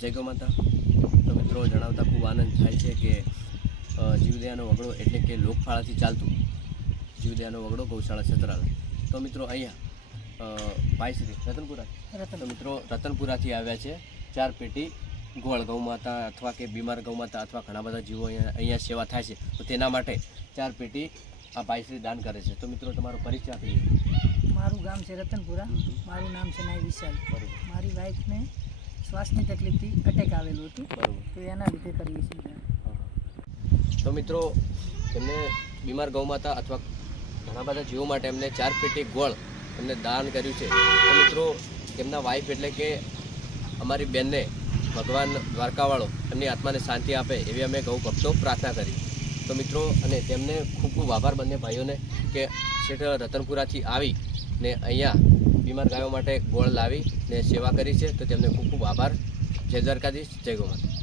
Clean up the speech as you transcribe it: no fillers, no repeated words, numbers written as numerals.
જય ગૌ માતા। તો મિત્રો જણાવતા ખૂબ આનંદ થાય છે કે જીવદયાનો વગડો એટલે કે લોકફાળાથી ચાલતું જીવદયાનો વગડો ગૌશાળા છત્રાલય। તો મિત્રો અહીંયા ભાઈ શ્રી રતનપુરા તો મિત્રો રતનપુરાથી આવ્યા છે 4 પેટી ગોળ ગૌ માતા અથવા કે બીમાર ગૌ માતા અથવા ઘણા બધા જીવો અહીંયા સેવા થાય છે, તો તેના માટે 4 પેટી આ ભાઈ શ્રી દાન કરે છે। તો મિત્રો તમારો પરિચય આપી દો। મારું ગામ છે રતનપુરા, મારું નામ છે નાઈ વિશાલ। મારી વાઈફને શ્વાસની તકલીફથી અટેક આવેલું હતું, તો એના લીધે કરીએ છીએ। તો મિત્રો એમને બીમાર ગૌ માતા અથવા ઘણા બધા જીવો માટે એમને 4 પેટી ગોળ એમને દાન કર્યું છે। તો મિત્રો એમના વાઈફ એટલે કે અમારી બેનને ભગવાન દ્વારકાવાળો એમની આત્માને શાંતિ આપે એવી અમે ગૌ ભક્તો પ્રાર્થના કરી। તો મિત્રો અને તેમને ખૂબ ખૂબ આભાર બંને ભાઈઓને કે શેઠ રતનપુરાથી આવી ને અહીંયા બીમાર ગાયો માટે ગોળ લાવી ને સેવા કરી છે, તો તેમને ખૂબ ખૂબ આભાર। જય દ્વારકાધીશ, જય ગૌ માતા।